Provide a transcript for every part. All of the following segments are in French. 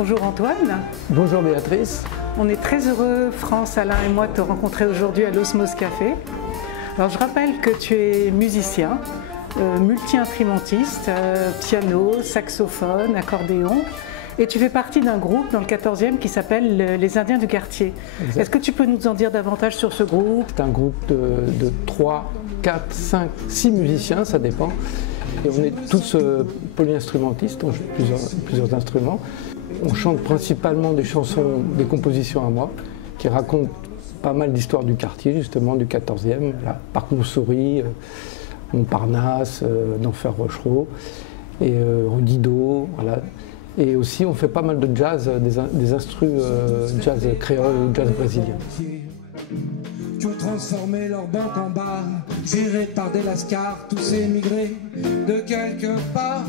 Bonjour Antoine. Bonjour Béatrice. On est très heureux, France, Alain et moi, de te rencontrer aujourd'hui à l'Osmose Café. Alors je rappelle que tu es musicien, multi-instrumentiste, piano, saxophone, accordéon, et tu fais partie d'un groupe dans le 14e qui s'appelle les Indiens du quartier. Est-ce que tu peux nous en dire davantage sur ce groupe? C'est un groupe de 3, 4, 5, 6 musiciens, ça dépend. Et on est tous polyinstrumentistes, on joue plusieurs instruments. On chante principalement des chansons, des compositions à moi, qui racontent pas mal d'histoires du quartier, justement, du 14e, là, Parc Montsouris, Montparnasse, d'Enfer Rochereau, et rue Didot, voilà. Et aussi, on fait pas mal de jazz, des instrus jazz créole ou jazz brésilien. Qui ont transformé leur banque en bar, gérés par des lascars, tous émigrés de quelque part.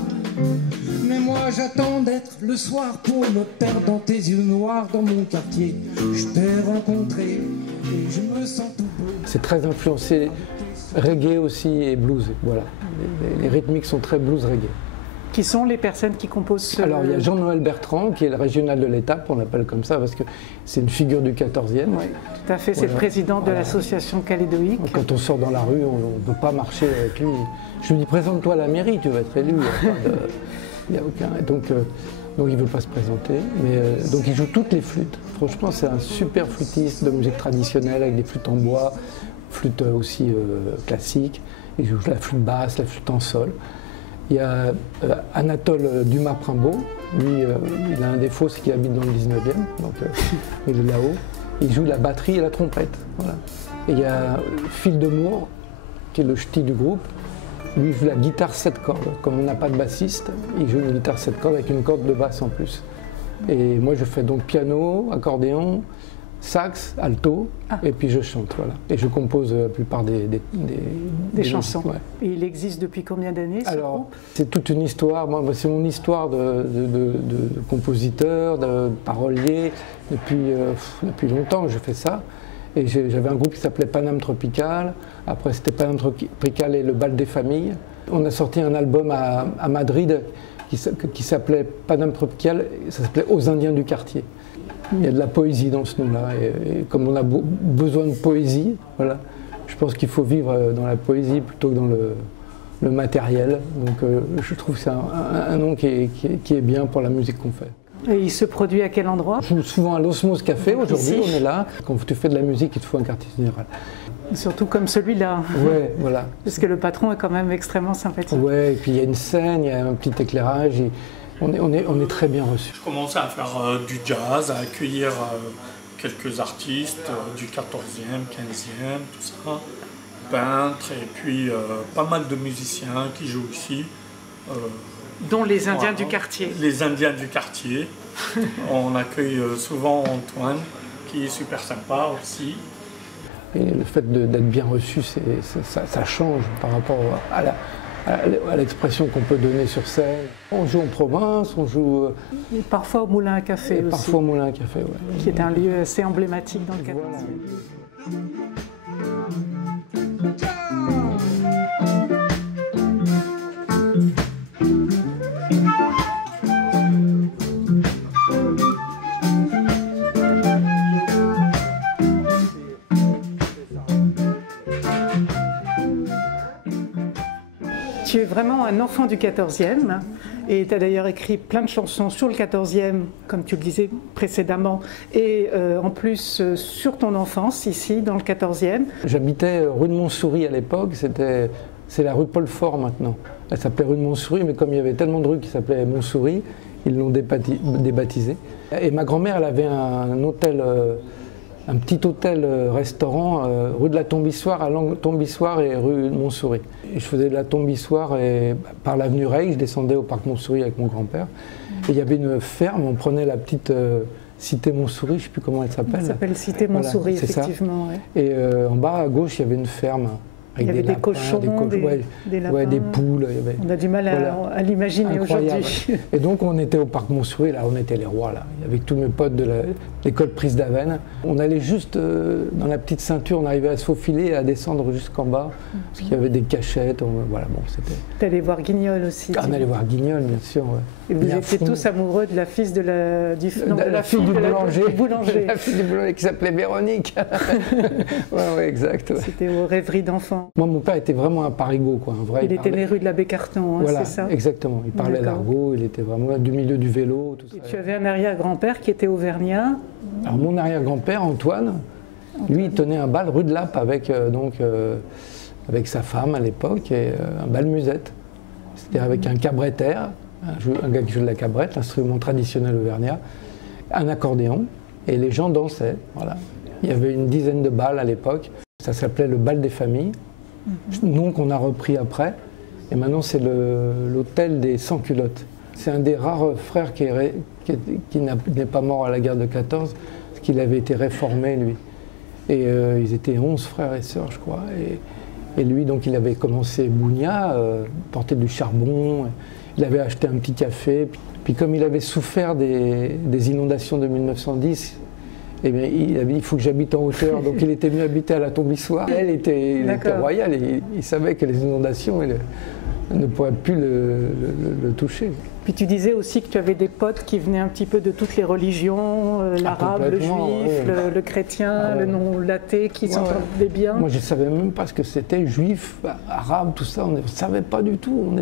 Mais moi j'attends d'être le soir pour me perdre dans tes yeux noirs dans mon quartier. Je t'ai rencontré et je me sens tout beau. C'est très influencé reggae aussi et blues, voilà. Les rythmiques sont très blues reggae. Qui sont les personnes qui composent ce... Alors il y a Jean-Noël Bertrand qui est le régional de l'Étape, on l'appelle comme ça parce que c'est une figure du 14e. Oui, tout à fait, c'est le président de l'association Calédoïque. Quand on sort dans la rue, on ne peut pas marcher avec lui. Je lui dis présente-toi à la mairie, tu vas être élu. Il n'y a aucun... Donc il ne veut pas se présenter. Mais, donc il joue toutes les flûtes. Franchement c'est un super flûtiste de musique traditionnelle avec des flûtes en bois, flûtes aussi classiques. Il joue la flûte basse, la flûte en sol. Il y a Anatole Dumas-Primbaud, lui il a un défaut, c'est qu'il habite dans le 19e, donc il est là-haut. Il joue la batterie et la trompette. Voilà. Et il y a Phil Demour, qui est le ch'ti du groupe, lui il joue la guitare 7 cordes. Comme on n'a pas de bassiste, il joue une guitare 7 cordes avec une corde de basse en plus. Et moi je fais donc piano, accordéon, sax, alto, et puis je chante, voilà. Et je compose la plupart des chansons. Ouais. Et il existe depuis combien d'années? Alors, c'est toute une histoire. Moi, c'est mon histoire de compositeur, de parolier. Depuis longtemps que je fais ça. Et j'avais un groupe qui s'appelait Paname Tropical. Après, c'était Paname Tropical et le Bal des Familles. On a sorti un album à Madrid qui s'appelait Paname Tropical. Ça s'appelait Aux Indiens du quartier. Il y a de la poésie dans ce nom-là, et comme on a besoin de poésie, voilà, je pense qu'il faut vivre dans la poésie plutôt que dans le matériel. Donc je trouve que c'est un nom qui est bien pour la musique qu'on fait. Et il se produit à quel endroit? Je joue souvent à l'Osmose Café, aujourd'hui on est là. Quand tu fais de la musique, il te faut un quartier général. Surtout comme celui-là. Ouais, voilà. Parce que le patron est quand même extrêmement sympathique. Ouais, et puis il y a une scène, il y a un petit éclairage. On est très bien reçus. Je commençais à faire du jazz, à accueillir quelques artistes du 14e, 15e, tout ça, peintres, et puis pas mal de musiciens qui jouent ici. Dont les Indiens du quartier. Les Indiens du quartier. On accueille souvent Antoine, qui est super sympa aussi. Et le fait d'être bien reçu, ça change par rapport à l'expression qu'on peut donner sur scène. On joue en province, on joue... Et parfois au Moulin à Café aussi. Parfois au Moulin à Café, oui. Qui est un lieu assez emblématique dans le 14e. Voilà. Tu es vraiment un enfant du 14e et tu as d'ailleurs écrit plein de chansons sur le 14e, comme tu le disais précédemment, et en plus sur ton enfance ici dans le 14e. J'habitais rue de Montsouris à l'époque, c'est la rue Paul Fort maintenant. Elle s'appelait rue de Montsouris, mais comme il y avait tellement de rues qui s'appelaient Montsouris, ils l'ont débaptisée. Et ma grand-mère, elle avait un hôtel... un petit hôtel-restaurant rue de la Tombissoire, à l'angle Tombissoire et rue Montsouris. Et je faisais de la Tombissoire et par l'avenue Reille, je descendais au parc Montsouris avec mon grand-père. Et il y avait une ferme, on prenait la petite cité Montsouris, je ne sais plus comment elle s'appelle. Elle s'appelle cité Montsouris, voilà, effectivement. Ouais. Et en bas à gauche, il y avait une ferme. Il y avait des cochons, des lapins. Ouais, des poules. On a du mal à l'imaginer aujourd'hui. Et donc on était au parc Montsouris, là on était les rois. Là. Avec tous mes potes l'école Prise d'Avesnes. On allait juste dans la petite ceinture, on arrivait à se faufiler et à descendre jusqu'en bas, parce qu'il y avait des cachettes. Voilà, bon, c'était... T'allais voir Guignol aussi. On allait voir Guignol, bien sûr. Ouais. Et vous étiez tous amoureux de la fille de la fille du boulanger. boulanger. La fille du boulanger qui s'appelait Véronique. ouais, exact. Ouais. C'était aux rêveries d'enfants. Moi, mon père était vraiment un parigot, quoi, un vrai. Il était né rue de l'abbé Carton, hein, voilà, c'est ça? Exactement. Il parlait l'argot, il était vraiment du milieu du vélo. Tout ça. Et tu avais un arrière-grand-père qui était auvergnat. Alors, mon arrière-grand-père, Antoine, lui, il tenait un bal rue de Lappe avec, avec sa femme à l'époque, et un bal musette. C'était avec un cabretaire, un gars qui joue de la cabrette, l'instrument traditionnel auvergnat, un accordéon, et les gens dansaient. Voilà. Il y avait une dizaine de bals à l'époque. Ça s'appelait le bal des familles, nom qu'on a repris après. Et maintenant, c'est l'hôtel des sans-culottes. C'est un des rares frères qui n'est pas mort à la guerre de 14, parce qu'il avait été réformé, lui. Et ils étaient 11 frères et sœurs, je crois. Et lui, donc, il avait commencé Bougna, porter du charbon. Il avait acheté un petit café. Puis comme il avait souffert des inondations de 1910, eh bien, il avait dit il faut que j'habite en hauteur. Donc il était venu habiter à la Tombissoire. Il était royal et il savait que les inondations ne pourraient plus le toucher. Puis tu disais aussi que tu avais des potes qui venaient un petit peu de toutes les religions, l'arabe, le juif, le chrétien, le non-laté, qui s'entendaient bien. Moi je ne savais même pas ce que c'était, juif, arabe, tout ça, on ne savait pas du tout.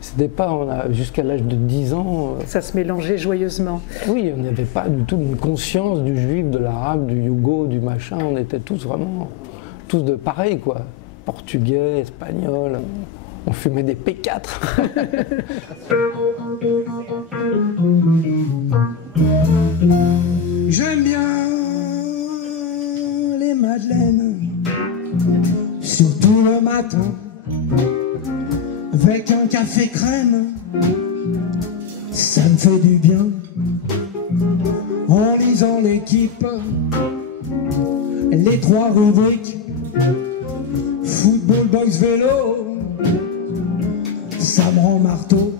C'était pas jusqu'à l'âge de 10 ans. Ça se mélangeait joyeusement. Oui, on n'avait pas du tout une conscience du juif, de l'arabe, du yougo, du machin. On était tous vraiment, tous de pareil, quoi. Portugais, espagnol. On fumait des P4. J'aime bien les madeleines, surtout le matin, avec un café crème, ça me fait du bien. En lisant l'équipe, les 3 rubriques, football, boxe, vélo, ça me rend marteau.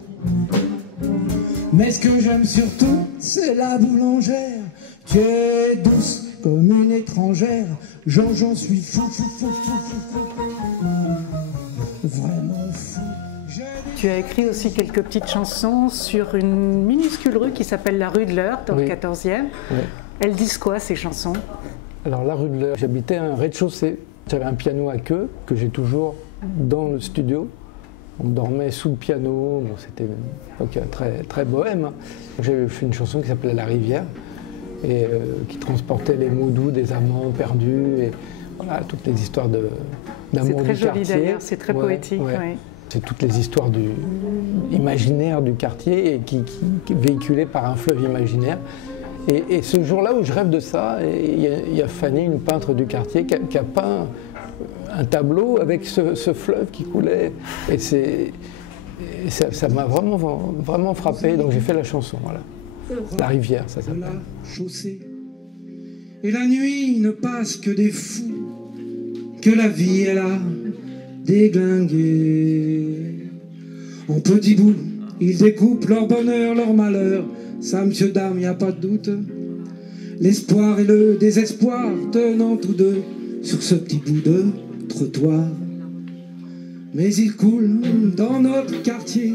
Mais ce que j'aime surtout, c'est la boulangère, qui est douce comme une étrangère. J'en suis fou, fou, fou, fou, fou, fou. Vraiment fou. Tu as écrit aussi quelques petites chansons sur une minuscule rue qui s'appelle la rue de l'Eure, dans le 14e. Oui. Elles disent quoi, ces chansons? Alors, la rue de l'Eure, j'habitais un rez-de-chaussée. J'avais un piano à queue que j'ai toujours dans le studio. On dormait sous le piano, bon, c'était une époque très, très bohème. J'ai fait une chanson qui s'appelait La Rivière, et qui transportait les mots doux des amants perdus, et voilà, toutes les histoires d'amour du quartier. C'est très joli d'ailleurs, c'est très poétique. Ouais. Ouais. C'est toutes les histoires imaginaires du quartier, et qui véhiculées par un fleuve imaginaire. Et ce jour-là où je rêve de ça, il y a Fanny, une peintre du quartier, qui a peint un tableau avec ce fleuve qui coulait, et ça m'a vraiment frappé, donc j'ai fait la chanson, voilà. La Rivière, ça s'appelle. La chaussée. Et la nuit ne passe que des fous, que la vie elle a déglingué. En petits bouts, ils découpent leur bonheur, leur malheur, ça monsieur dame, y a pas de doute. L'espoir et le désespoir tenant tous deux sur ce petit bout de trottoir. Mais il coule dans notre quartier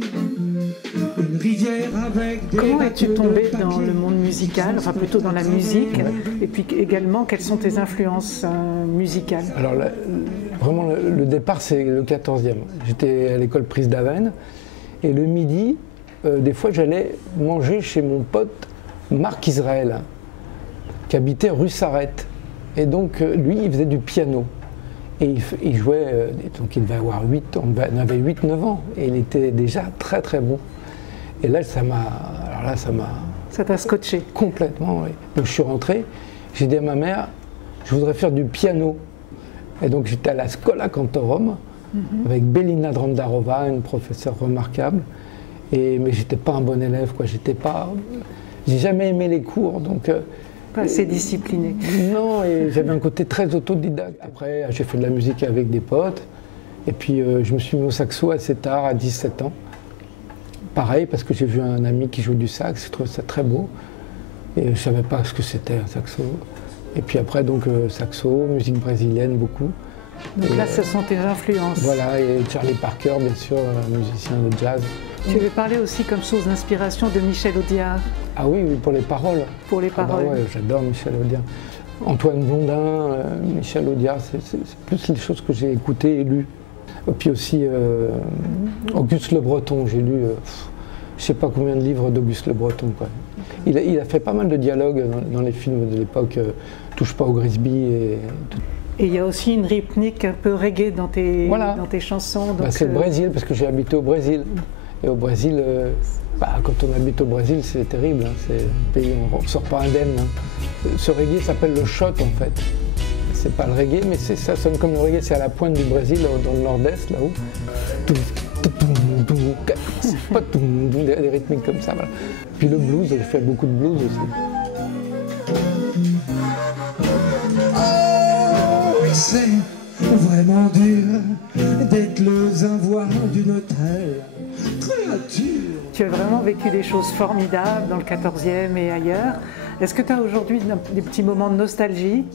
une rivière avec des... Comment es-tu tombé dans le monde musical, enfin plutôt dans la musique, et puis également quelles sont tes influences musicales? Alors vraiment le départ c'est le 14e. J'étais à l'école Prise d'Avesnes, et le midi, des fois j'allais manger chez mon pote Marc Israël, qui habitait rue Sarrette. Et donc lui il faisait du piano. Et il jouait, donc il devait avoir 8 ans, on avait 8-9 ans, et il était déjà très très bon. Et là, ça m'a... Ça t'a scotché? Complètement, oui. Donc je suis rentré, j'ai dit à ma mère, je voudrais faire du piano. Et donc j'étais à la Schola Cantorum, avec Bélina Drandarova, une professeure remarquable. Mais j'étais pas un bon élève, quoi. J'ai jamais aimé les cours, donc... Pas assez discipliné. Non, et j'avais un côté très autodidacte. Après, j'ai fait de la musique avec des potes. Et puis, je me suis mis au saxo assez tard, à 17 ans. Pareil, parce que j'ai vu un ami qui joue du sax, je trouvais ça très beau. Et je ne savais pas ce que c'était un saxo. Et puis après, donc saxo, musique brésilienne beaucoup. Donc là, ce sont tes influences. Voilà, et Charlie Parker, bien sûr, musicien de jazz. Tu avais parlé aussi comme source d'inspiration de Michel Audiard. Ah oui, oui, pour les paroles. Pour les paroles. Ah bah ouais, j'adore Michel Audiard. Antoine Blondin, Michel Audiard, c'est plus les choses que j'ai écoutées et lues. Et puis aussi Auguste Le Breton, j'ai lu je ne sais pas combien de livres d'Auguste Le Breton. Quoi. Il a fait pas mal de dialogues dans les films de l'époque, Touche pas au Grisby et tout. Et il y a aussi une rythmique un peu reggae dans tes chansons. Bah, c'est le Brésil, parce que j'ai habité au Brésil. Et au Brésil, quand on habite au Brésil, c'est terrible. Hein. C'est un pays où on ne sort pas indemne. Hein. Ce reggae s'appelle le shot, en fait. C'est pas le reggae, mais ça sonne comme le reggae. C'est à la pointe du Brésil, dans le nord-est, là-haut. C'est pas des rythmiques comme ça. Voilà. Puis le blues, j'ai fait beaucoup de blues aussi. C'est vraiment dur d'être le zinvoire d'une telle créature. Tu as vraiment vécu des choses formidables dans le 14e et ailleurs. Est-ce que tu as aujourd'hui des petits moments de nostalgie?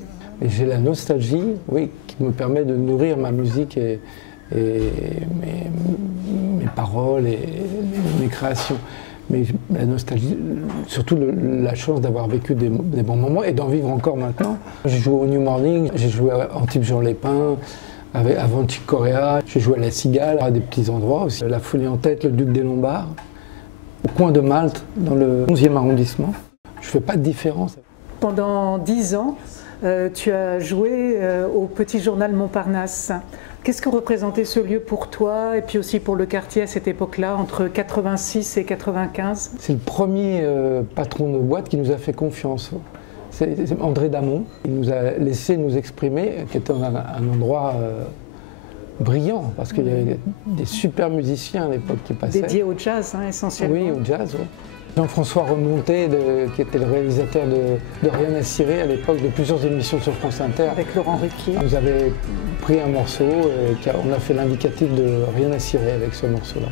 Et j'ai la nostalgie, oui, qui me permet de nourrir ma musique et mes paroles et mes créations. Mais la nostalgie, surtout la chance d'avoir vécu des bons moments et d'en vivre encore maintenant. J'ai joué au New Morning, j'ai joué à Antibes Jean Lépin, avant Chick Corea, j'ai joué à La Cigale, à des petits endroits aussi. La Folie en tête, le Duc des Lombards, au coin de Malte, dans le 11e arrondissement. Je ne fais pas de différence. Pendant 10 ans, tu as joué au Petit Journal Montparnasse. Qu'est-ce que représentait ce lieu pour toi et puis aussi pour le quartier à cette époque-là, entre 86 et 95? C'est le premier patron de boîte qui nous a fait confiance. C'est André Damon. Il nous a laissé nous exprimer, qui était un endroit brillant, parce qu'il y avait des super musiciens à l'époque qui passaient. Dédiés au jazz, hein, essentiellement. Oui, au jazz, oui. Jean-François Remonté, qui était le réalisateur de Rien à cirer à l'époque, de plusieurs émissions sur France Inter. Avec Laurent Ruquier. Nous avait pris un morceau et on a fait l'indicatif de Rien à cirer avec ce morceau-là.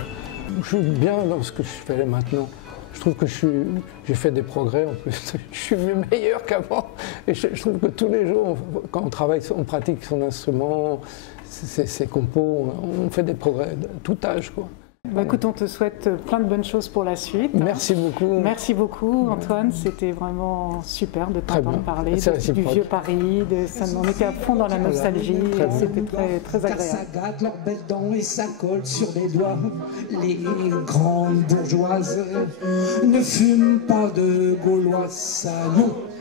Je suis bien dans ce que je fais maintenant. Je trouve que j'ai fait des progrès en plus. Je suis meilleur qu'avant. Et je trouve que tous les jours, quand on travaille, on pratique son instrument, ses compos, on fait des progrès, tout âge, quoi. Bah, écoute, on te souhaite plein de bonnes choses pour la suite. Merci beaucoup. Merci beaucoup, Antoine. C'était vraiment super de t'entendre parler du vieux Paris. On était à fond dans la nostalgie. C'était très agréable. Ça gâte leurs belles dents et ça colle sur les doigts. Les grandes bourgeoises ne fument pas de gauloises. Ça, non.